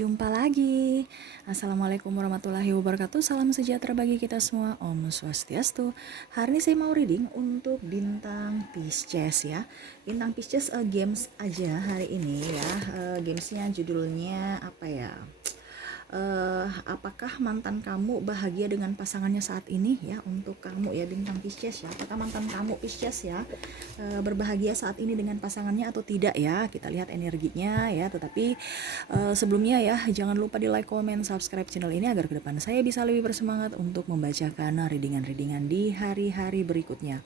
Jumpa lagi. Assalamualaikum warahmatullahi wabarakatuh. Salam sejahtera bagi kita semua. Om Swastiastu. Hari ini saya mau reading untuk bintang Pisces ya. Bintang Pisces games aja hari ini ya. Gamesnya judulnya apa ya? Apakah mantan kamu bahagia dengan pasangannya saat ini ya, untuk kamu ya bintang Pisces ya. Apakah mantan kamu Pisces ya berbahagia saat ini dengan pasangannya atau tidak ya? Kita lihat energinya ya. Tetapi sebelumnya ya, jangan lupa di like, comment, subscribe channel ini agar ke depan saya bisa lebih bersemangat untuk membacakan readingan-readingan di hari-hari berikutnya.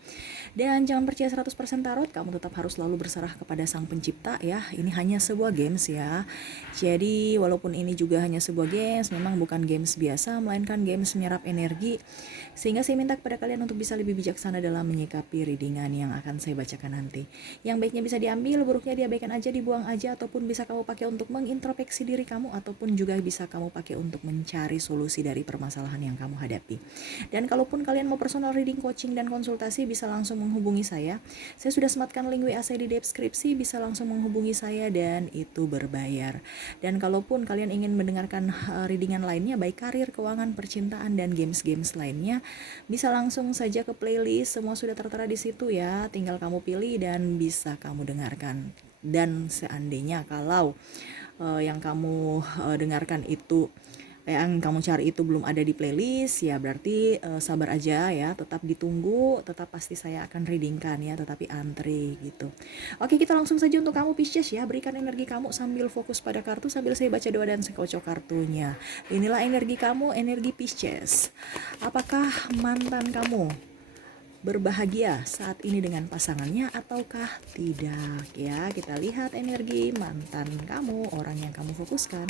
Dan jangan percaya 100% tarot, kamu tetap harus selalu berserah kepada Sang Pencipta ya. Ini hanya sebuah games ya. Jadi walaupun ini juga hanya sebuah games, memang bukan games biasa, melainkan games menyerap energi. Sehingga saya minta kepada kalian untuk bisa lebih bijaksana dalam menyikapi readingan yang akan saya bacakan nanti. Yang baiknya bisa diambil, buruknya diabaikan aja, dibuang aja, ataupun bisa kamu pakai untuk mengintrospeksi diri kamu, ataupun juga bisa kamu pakai untuk mencari solusi dari permasalahan yang kamu hadapi. Dan kalaupun kalian mau personal reading, coaching, dan konsultasi, bisa langsung menghubungi saya. Saya sudah sematkan link WA saya di deskripsi, bisa langsung menghubungi saya dan itu berbayar. Dan kalaupun kalian ingin mendengarkan readingan lainnya, baik karir, keuangan, percintaan, dan games-games lainnya, bisa langsung saja ke playlist, semua sudah tertera di situ ya. Tinggal kamu pilih dan bisa kamu dengarkan. Dan seandainya kalau yang kamu dengarkan itu, yang kamu cari itu belum ada di playlist, ya berarti sabar aja ya, tetap ditunggu, tetap pasti saya akan readingkan ya, tetapi antri gitu. Oke, kita langsung saja untuk kamu Pisces ya. Berikan energi kamu sambil fokus pada kartu, sambil saya baca doa dan saya kocok kartunya. Inilah energi kamu, energi Pisces. Apakah mantan kamu berbahagia saat ini dengan pasangannya ataukah tidak ya? Kita lihat energi mantan kamu, orang yang kamu fokuskan.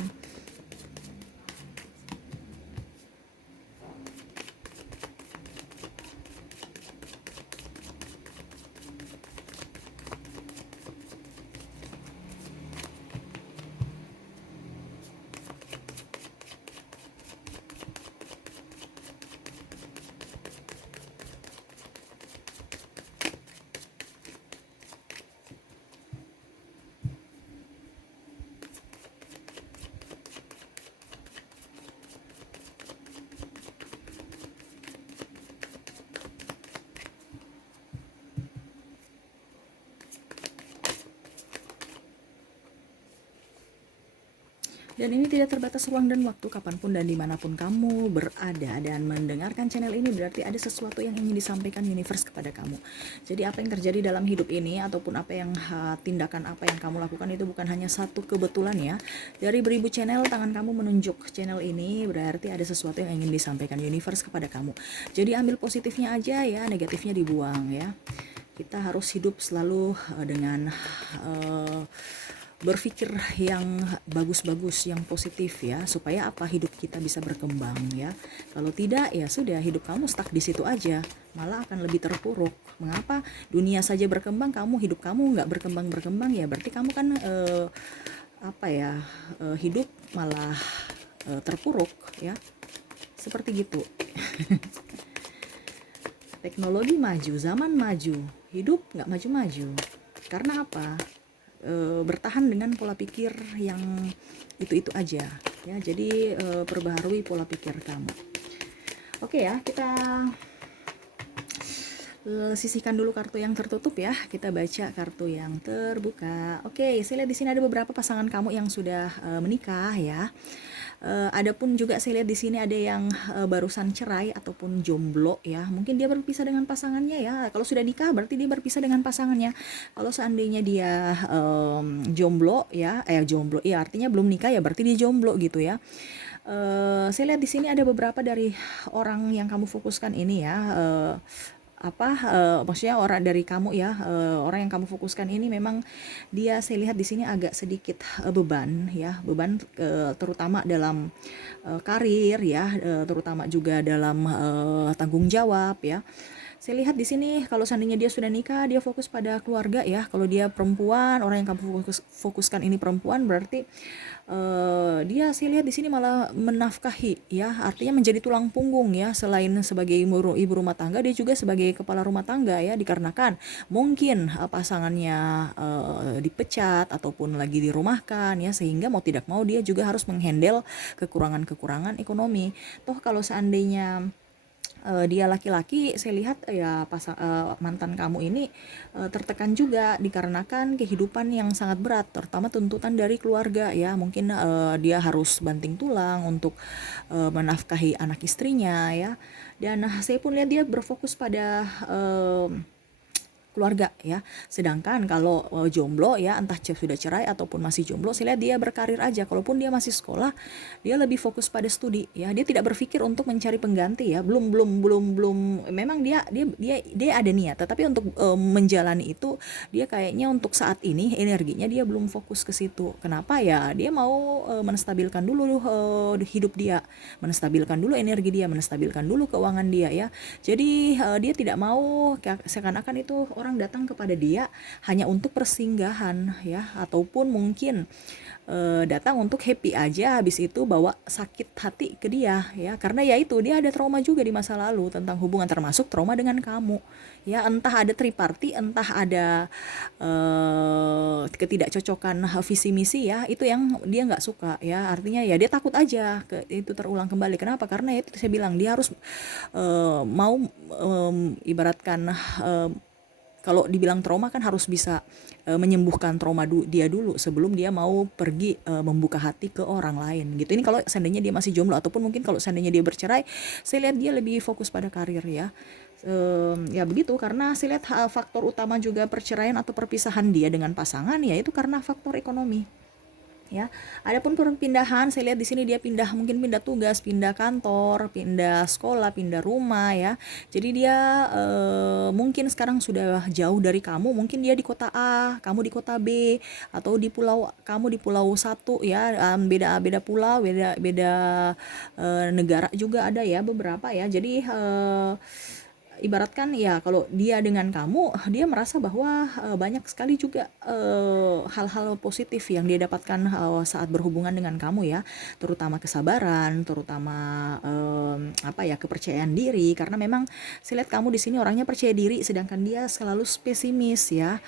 Dan ini tidak terbatas ruang dan waktu, kapanpun dan dimanapun kamu berada dan mendengarkan channel ini, berarti ada sesuatu yang ingin disampaikan universe kepada kamu. Jadi apa yang terjadi dalam hidup ini, ataupun apa yang tindakan apa yang kamu lakukan, itu bukan hanya satu kebetulan ya. Dari beribu channel, tangan kamu menunjuk channel ini, berarti ada sesuatu yang ingin disampaikan universe kepada kamu. Jadi ambil positifnya aja ya, negatifnya dibuang ya. Kita harus hidup selalu dengan berpikir yang bagus-bagus, yang positif ya, supaya apa, hidup kita bisa berkembang ya. Kalau tidak ya sudah, hidup kamu stuck di situ aja, malah akan lebih terpuruk. Mengapa? Dunia saja berkembang, hidup kamu nggak berkembang ya, berarti kamu kan hidup malah terpuruk ya, seperti gitu. Teknologi maju, zaman maju, hidup nggak maju-maju. Karena apa? Bertahan dengan pola pikir yang itu-itu aja ya. Jadi perbaharui pola pikir kamu. Oke ya, kita sisihkan dulu kartu yang tertutup ya. Kita baca kartu yang terbuka. Oke, saya lihat di sini ada beberapa pasangan kamu yang sudah menikah ya. Adapun juga saya lihat di sini ada yang barusan cerai ataupun jomblo ya. Mungkin dia berpisah dengan pasangannya ya. Kalau sudah nikah berarti dia berpisah dengan pasangannya. Kalau seandainya dia jomblo ya, artinya belum nikah ya, berarti dia jomblo gitu ya. Saya lihat di sini ada beberapa dari orang yang kamu fokuskan ini ya. Maksudnya orang dari kamu ya, orang yang kamu fokuskan ini memang dia, saya lihat di sini agak sedikit beban ya, terutama dalam karir ya, terutama juga dalam tanggung jawab ya. Saya lihat di sini kalau seandainya dia sudah nikah, dia fokus pada keluarga ya. Kalau dia perempuan, orang yang kamu fokuskan ini perempuan, berarti dia saya lihat di sini malah menafkahi ya, artinya menjadi tulang punggung ya, selain sebagai ibu rumah tangga, dia juga sebagai kepala rumah tangga ya, dikarenakan mungkin pasangannya dipecat ataupun lagi dirumahkan ya, sehingga mau tidak mau dia juga harus menghandle kekurangan-kekurangan ekonomi. Toh kalau seandainya dia laki-laki, saya lihat ya mantan kamu ini tertekan juga dikarenakan kehidupan yang sangat berat, terutama tuntutan dari keluarga ya. Mungkin dia harus banting tulang untuk menafkahi anak istrinya ya. Dan saya pun lihat dia berfokus pada keluarga ya. Sedangkan kalau jomblo ya, entah sudah cerai ataupun masih jomblo, saya lihat dia berkarir aja. Kalaupun dia masih sekolah, dia lebih fokus pada studi ya. Dia tidak berpikir untuk mencari pengganti ya. Belum. Memang dia ada niat, tetapi untuk menjalani itu dia kayaknya untuk saat ini energinya dia belum fokus ke situ. Kenapa ya? Dia mau menstabilkan dulu hidup dia, menstabilkan dulu energi dia, menstabilkan dulu keuangan dia ya. Jadi dia tidak mau seakan-akan itu orang datang kepada dia hanya untuk persinggahan ya, ataupun mungkin datang untuk happy aja, habis itu bawa sakit hati ke dia ya, karena ya itu dia ada trauma juga di masa lalu tentang hubungan, termasuk trauma dengan kamu ya, entah ada triparty, entah ada ketidakcocokan visi misi ya, itu yang dia nggak suka ya, artinya ya dia takut aja itu terulang kembali. Kenapa? Karena itu saya bilang dia harus mau ibaratkan kalau dibilang trauma kan harus bisa menyembuhkan trauma dia dulu sebelum dia mau pergi membuka hati ke orang lain gitu. Ini kalau seandainya dia masih jomblo, ataupun mungkin kalau seandainya dia bercerai, saya lihat dia lebih fokus pada karir ya. Ya begitu, karena saya lihat faktor utama juga perceraian atau perpisahan dia dengan pasangan ya itu karena faktor ekonomi. Ya, adapun perpindahan, saya lihat di sini dia mungkin pindah tugas, pindah kantor, pindah sekolah, pindah rumah ya. Jadi dia mungkin sekarang sudah jauh dari kamu, mungkin dia di kota A, kamu di kota B, atau di pulau, kamu di pulau satu ya, beda pulau, beda negara juga ada ya beberapa ya. Jadi ibaratkan ya, kalau dia dengan kamu, dia merasa bahwa banyak sekali juga hal-hal positif yang dia dapatkan saat berhubungan dengan kamu ya, terutama kesabaran, terutama kepercayaan diri, karena memang saya lihat kamu di sini orangnya percaya diri, sedangkan dia selalu pesimis ya.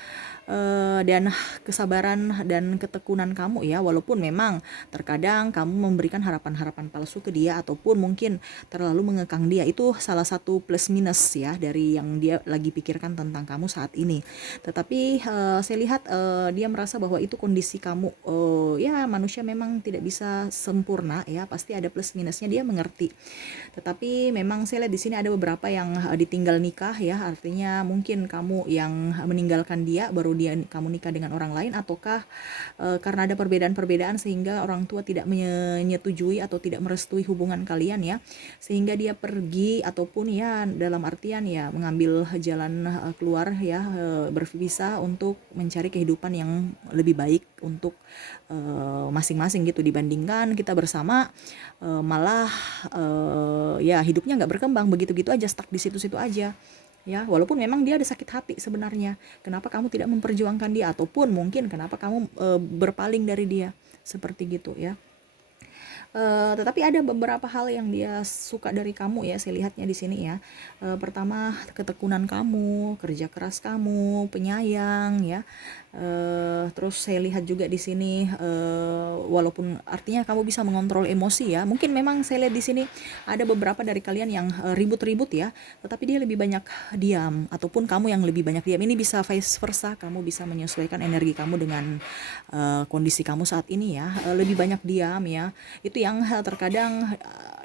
Dan kesabaran dan ketekunan kamu ya, walaupun memang terkadang kamu memberikan harapan-harapan palsu ke dia, ataupun mungkin terlalu mengekang dia, itu salah satu plus minus ya dari yang dia lagi pikirkan tentang kamu saat ini. Tetapi saya lihat dia merasa bahwa itu kondisi kamu, ya manusia memang tidak bisa sempurna ya, pasti ada plus minusnya, dia mengerti. Tetapi memang saya lihat di sini ada beberapa yang ditinggal nikah ya, artinya mungkin kamu yang meninggalkan dia, baru kamu nikah dengan orang lain, ataukah karena ada perbedaan-perbedaan sehingga orang tua tidak menyetujui atau tidak merestui hubungan kalian ya, sehingga dia pergi, ataupun ya dalam artian ya mengambil jalan keluar ya, berpisah untuk mencari kehidupan yang lebih baik untuk masing-masing gitu, dibandingkan kita bersama malah ya hidupnya nggak berkembang, begitu-gitu aja, stuck di situ-situ aja ya. Walaupun memang dia ada sakit hati sebenarnya, kenapa kamu tidak memperjuangkan dia, ataupun mungkin kenapa kamu berpaling dari dia, seperti gitu ya. Tetapi ada beberapa hal yang dia suka dari kamu ya, saya lihatnya di sini ya. Pertama, ketekunan kamu, kerja keras kamu, penyayang ya. Terus saya lihat juga di sini walaupun artinya kamu bisa mengontrol emosi ya. Mungkin memang saya lihat di sini ada beberapa dari kalian yang ribut-ribut ya, tetapi dia lebih banyak diam, ataupun kamu yang lebih banyak diam. Ini bisa vice versa, kamu bisa menyesuaikan energi kamu dengan kondisi kamu saat ini ya. Lebih banyak diam ya. Itu yang terkadang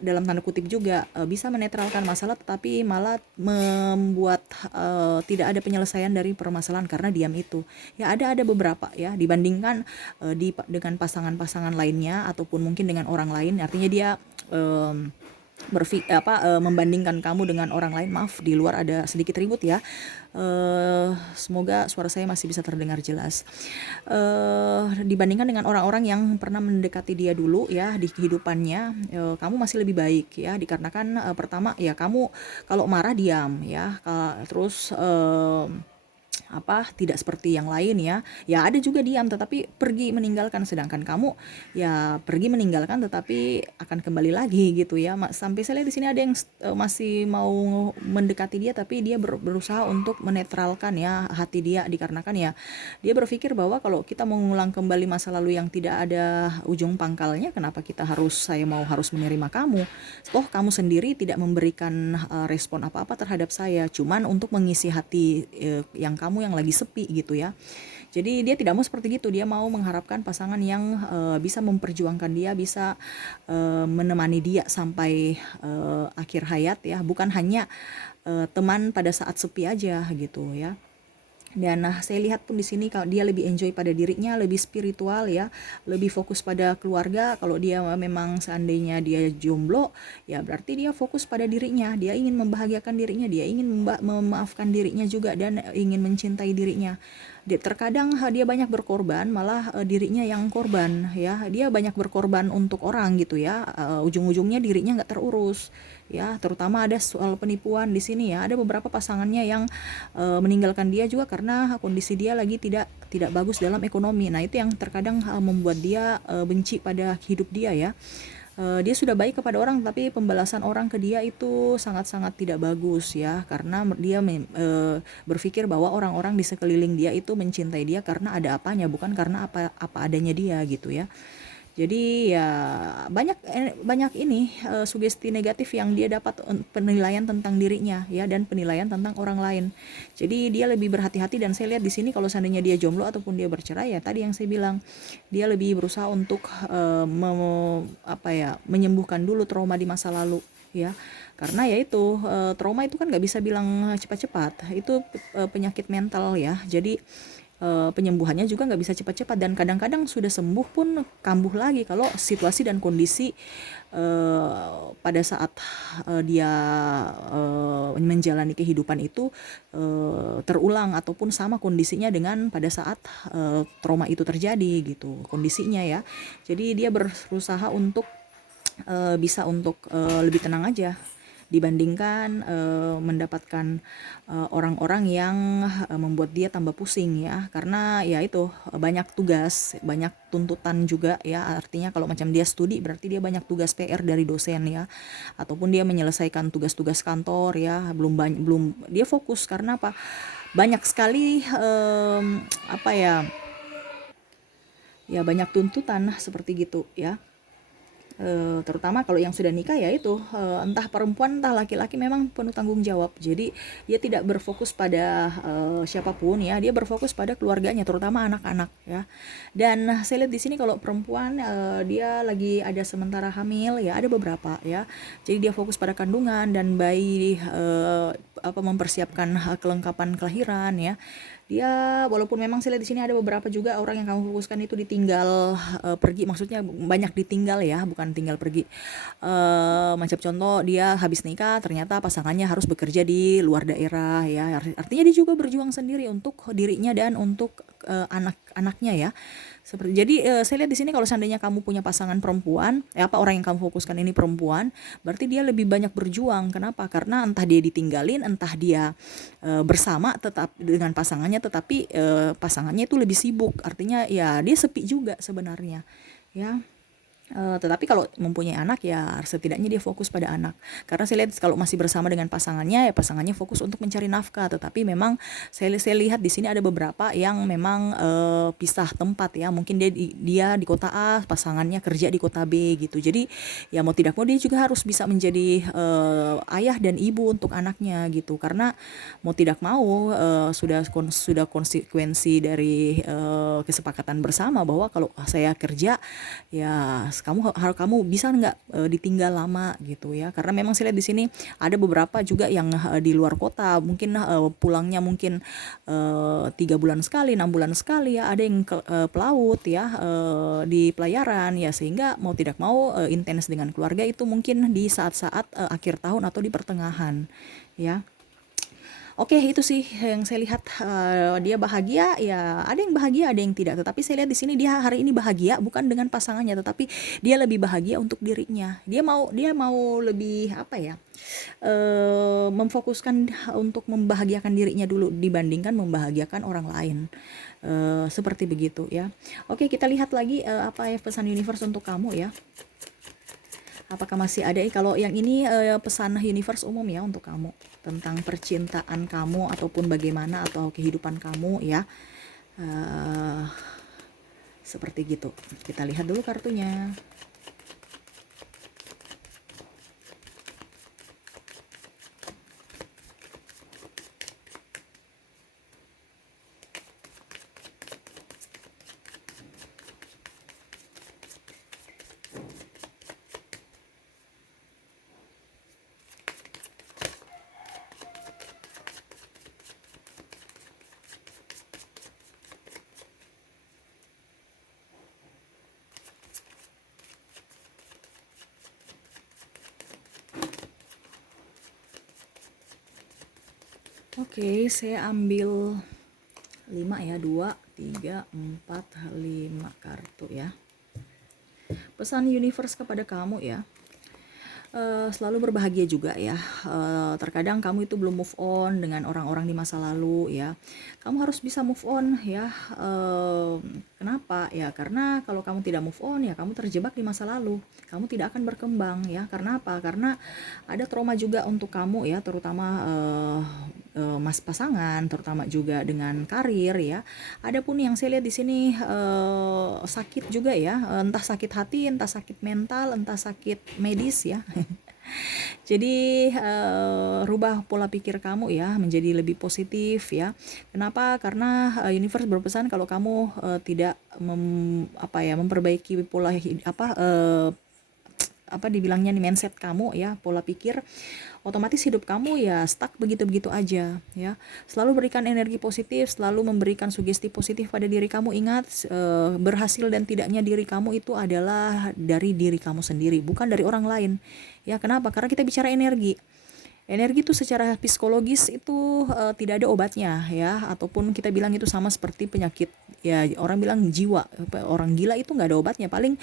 dalam tanda kutip juga bisa menetralkan masalah, tetapi malah membuat tidak ada penyelesaian dari permasalahan karena diam itu. Ya ada beberapa ya, dibandingkan dengan pasangan-pasangan lainnya, ataupun mungkin dengan orang lain, artinya dia membandingkan kamu dengan orang lain. Maaf, di luar ada sedikit ribut ya. Semoga suara saya masih bisa terdengar jelas. dibandingkan dengan orang-orang yang pernah mendekati dia dulu ya di kehidupannya, kamu masih lebih baik ya, dikarenakan pertama ya kamu kalau marah diam ya, terus tidak seperti yang lain ya. Ya ada juga diam tetapi pergi meninggalkan, sedangkan kamu ya pergi meninggalkan tetapi akan kembali lagi gitu ya. Sampai saya lihat di sini ada yang masih mau mendekati dia tapi dia berusaha untuk menetralkan ya hati dia, dikarenakan ya dia berpikir bahwa kalau kita mengulang kembali masa lalu yang tidak ada ujung pangkalnya, kenapa saya harus menerima kamu? Toh kamu sendiri tidak memberikan respon apa-apa terhadap saya, cuman untuk mengisi hati yang kamu yang lagi sepi gitu ya. Jadi dia tidak mau seperti gitu, dia mau mengharapkan pasangan yang bisa memperjuangkan dia, bisa menemani dia sampai akhir hayat ya, bukan hanya teman pada saat sepi aja gitu ya. Dan saya lihat pun di sini kalau dia lebih enjoy pada dirinya, lebih spiritual ya, lebih fokus pada keluarga. Kalau dia memang seandainya dia jomblo, ya berarti dia fokus pada dirinya. Dia ingin membahagiakan dirinya, dia ingin memaafkan dirinya juga dan ingin mencintai dirinya. Terkadang dia banyak berkorban, malah dirinya yang korban ya. Dia banyak berkorban untuk orang gitu ya. Ujung-ujungnya dirinya nggak terurus ya. Terutama ada soal penipuan di sini ya. Ada beberapa pasangannya yang meninggalkan dia juga karena kondisi dia lagi tidak bagus dalam ekonomi. Nah itu yang terkadang membuat dia benci pada hidup dia ya. Dia sudah baik kepada orang tapi pembalasan orang ke dia itu sangat-sangat tidak bagus ya, karena dia berpikir bahwa orang-orang di sekeliling dia itu mencintai dia karena ada apanya, bukan karena apa adanya dia gitu ya. Jadi ya banyak ini sugesti negatif yang dia dapat, penilaian tentang dirinya ya, dan penilaian tentang orang lain. Jadi dia lebih berhati-hati, dan saya lihat di sini kalau seandainya dia jomblo ataupun dia bercerai ya tadi yang saya bilang, dia lebih berusaha untuk menyembuhkan dulu trauma di masa lalu ya. Karena ya itu trauma itu kan nggak bisa bilang cepat-cepat, itu penyakit mental ya. Jadi penyembuhannya juga nggak bisa cepat-cepat, dan kadang-kadang sudah sembuh pun kambuh lagi kalau situasi dan kondisi pada saat dia menjalani kehidupan itu terulang ataupun sama kondisinya dengan pada saat trauma itu terjadi gitu kondisinya ya. Jadi dia berusaha untuk bisa untuk lebih tenang aja dibandingkan mendapatkan orang-orang yang membuat dia tambah pusing ya, karena ya itu banyak tugas, banyak tuntutan juga ya. Artinya kalau macam dia studi berarti dia banyak tugas PR dari dosen ya, ataupun dia menyelesaikan tugas-tugas kantor ya, belum dia fokus karena apa, banyak sekali banyak tuntutan seperti gitu ya. Terutama kalau yang sudah nikah ya itu entah perempuan entah laki-laki memang penuh tanggung jawab. Jadi dia tidak berfokus pada siapapun ya, dia berfokus pada keluarganya, terutama anak-anak ya. Dan saya lihat di sini kalau perempuan dia lagi ada sementara hamil ya, ada beberapa ya. Jadi dia fokus pada kandungan dan bayi, mempersiapkan kelengkapan kelahiran ya. Dia walaupun memang saya lihat di sini ada beberapa juga orang yang kamu fokuskan itu ditinggal pergi, maksudnya banyak ditinggal ya, bukan tinggal pergi. Macam contoh dia habis nikah ternyata pasangannya harus bekerja di luar daerah ya, artinya dia juga berjuang sendiri untuk dirinya dan untuk anak-anaknya ya. Jadi saya lihat di sini kalau seandainya kamu punya pasangan perempuan, orang yang kamu fokuskan ini perempuan, berarti dia lebih banyak berjuang. Kenapa? Karena entah dia ditinggalin, entah dia bersama tetap dengan pasangannya, tetapi pasangannya itu lebih sibuk. Artinya ya dia sepi juga sebenarnya. Ya. Tetapi kalau mempunyai anak ya setidaknya dia fokus pada anak, karena saya lihat kalau masih bersama dengan pasangannya ya pasangannya fokus untuk mencari nafkah. Tetapi memang saya lihat di sini ada beberapa yang memang pisah tempat ya, mungkin dia di kota A, pasangannya kerja di kota B gitu. Jadi ya mau tidak mau dia juga harus bisa menjadi ayah dan ibu untuk anaknya gitu, karena mau tidak mau sudah konsekuensi dari kesepakatan bersama bahwa kalau saya kerja ya kamu bisa nggak ditinggal lama gitu ya. Karena memang saya lihat di sini ada beberapa juga yang di luar kota, mungkin pulangnya mungkin 3 bulan sekali, 6 bulan sekali ya. Ada yang pelaut ya, di pelayaran ya, sehingga mau tidak mau intens dengan keluarga itu mungkin di saat-saat akhir tahun atau di pertengahan ya. Oke, itu sih yang saya lihat, dia bahagia, ya ada yang bahagia, ada yang tidak. Tetapi saya lihat di sini dia hari ini bahagia bukan dengan pasangannya, tetapi dia lebih bahagia untuk dirinya. Dia mau lebih apa ya? Memfokuskan untuk membahagiakan dirinya dulu dibandingkan membahagiakan orang lain. Seperti begitu ya. Oke, kita lihat lagi apa ya pesan universe untuk kamu ya. Apakah masih ada? Kalau yang ini pesan universe umum ya untuk kamu tentang percintaan kamu ataupun bagaimana atau kehidupan kamu ya. Eh, Seperti gitu. Kita lihat dulu kartunya. Oke, saya ambil 5 ya, 2, 3, 4, 5 kartu ya. Pesan universe kepada kamu ya. Selalu berbahagia juga ya. Terkadang kamu itu belum move on dengan orang-orang di masa lalu ya. Kamu harus bisa move on ya. Kenapa ya? Karena kalau kamu tidak move on ya kamu terjebak di masa lalu. Kamu tidak akan berkembang ya. Karena apa? Karena ada trauma juga untuk kamu ya, terutama mas pasangan, terutama juga dengan karir ya. Adapun yang saya lihat di sini sakit juga ya, entah sakit hati, entah sakit mental, entah sakit medis ya. Jadi rubah pola pikir kamu ya menjadi lebih positif ya. Kenapa? Karena universe berpesan kalau kamu tidak memperbaiki pola apa dibilangnya nih mindset kamu ya, pola pikir, otomatis hidup kamu ya stuck begitu-begitu aja ya. Selalu berikan energi positif, selalu memberikan sugesti positif pada diri kamu. Ingat, berhasil dan tidaknya diri kamu itu adalah dari diri kamu sendiri, bukan dari orang lain ya. Kenapa? Karena kita bicara energi. Energi itu secara psikologis itu tidak ada obatnya ya, ataupun kita bilang itu sama seperti penyakit ya, orang bilang jiwa, orang gila itu nggak ada obatnya, paling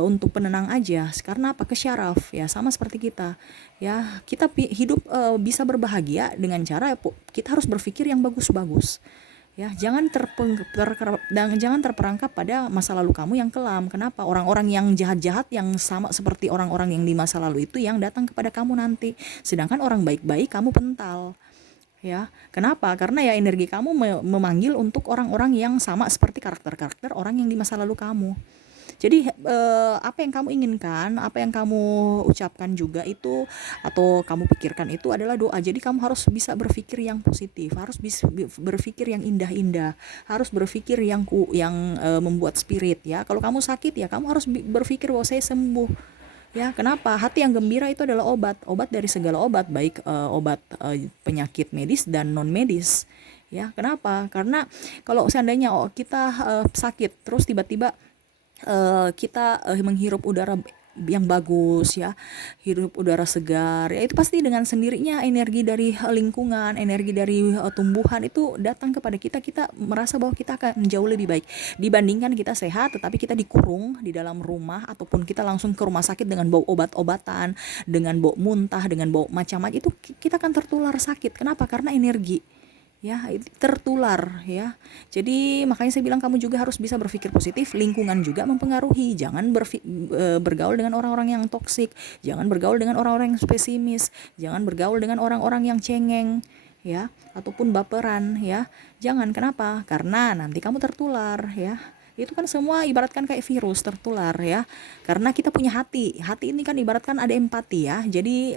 untuk penenang aja. Karena apa? Kesyaraf ya, sama seperti kita ya. Kita hidup bisa berbahagia dengan cara kita harus berpikir yang bagus-bagus ya. Jangan jangan terperangkap pada masa lalu kamu yang kelam. Kenapa? Orang-orang yang jahat-jahat yang sama seperti orang-orang yang di masa lalu itu yang datang kepada kamu nanti, sedangkan orang baik-baik kamu pental ya. Kenapa? Karena ya energi kamu memanggil untuk orang-orang yang sama seperti karakter-karakter orang yang di masa lalu kamu. Jadi apa yang kamu inginkan, apa yang kamu ucapkan juga itu atau kamu pikirkan itu adalah doa. Jadi kamu harus bisa berpikir yang positif, harus bisa berpikir yang indah-indah, harus berpikir yang membuat spirit ya. Kalau kamu sakit ya kamu harus berpikir bahwa saya sembuh. Ya, kenapa? Hati yang gembira itu adalah obat dari segala obat, baik obat penyakit medis dan non medis. Ya, kenapa? Karena kalau seandainya kita sakit terus tiba-tiba kita menghirup udara yang bagus ya, hirup udara segar ya, itu pasti dengan sendirinya energi dari lingkungan, energi dari tumbuhan itu datang kepada kita. Kita merasa bahwa kita akan jauh lebih baik dibandingkan kita sehat tetapi kita dikurung di dalam rumah, ataupun kita langsung ke rumah sakit dengan bau obat-obatan, dengan bau muntah, dengan bau macam-macam. Itu kita akan tertular sakit. Kenapa? Karena energi ya tertular ya. Jadi makanya saya bilang kamu juga harus bisa berpikir positif. Lingkungan juga mempengaruhi. Jangan bergaul dengan orang-orang yang toksik, jangan bergaul dengan orang-orang yang pesimis, jangan bergaul dengan orang-orang yang cengeng ya, ataupun baperan ya. Jangan. Kenapa? Karena nanti kamu tertular ya. Itu kan semua ibaratkan kayak virus tertular ya. Karena kita punya hati ini kan ibaratkan ada empati ya. Jadi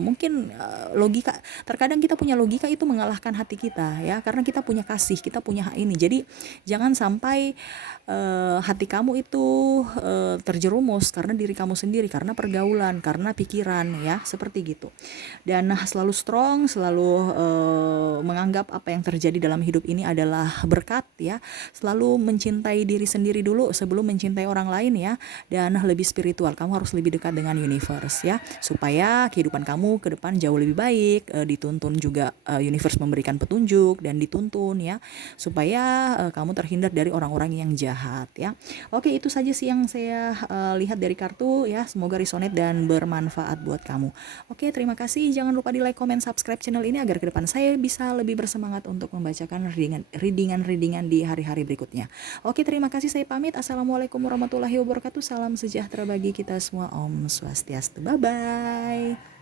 mungkin logika, terkadang kita punya logika itu mengalahkan hati kita ya, karena kita punya kasih, kita punya ini. Jadi jangan sampai hati kamu itu terjerumus karena diri kamu sendiri, karena pergaulan, karena pikiran ya, seperti gitu. Dan selalu strong, selalu menganggap apa yang terjadi dalam hidup ini adalah berkat ya. Selalu mencintai diri sendiri dulu sebelum mencintai orang lain ya. Dan lebih spiritual, kamu harus lebih dekat dengan universe ya, supaya kehidupan kamu ke depan jauh lebih baik. Dituntun juga, universe memberikan petunjuk dan dituntun ya, supaya kamu terhindar dari orang-orang yang jahat ya. Oke, itu saja sih yang saya lihat dari kartu ya. Semoga resonate dan bermanfaat buat kamu. Oke, terima kasih. Jangan lupa di like, comment, subscribe channel ini agar ke depan saya bisa lebih bersemangat untuk membacakan readingan di hari-hari berikutnya. Oke, terima kasih. Saya pamit. Assalamualaikum warahmatullahi wabarakatuh. Salam sejahtera bagi kita semua. Om Swastiastu. Bye-bye.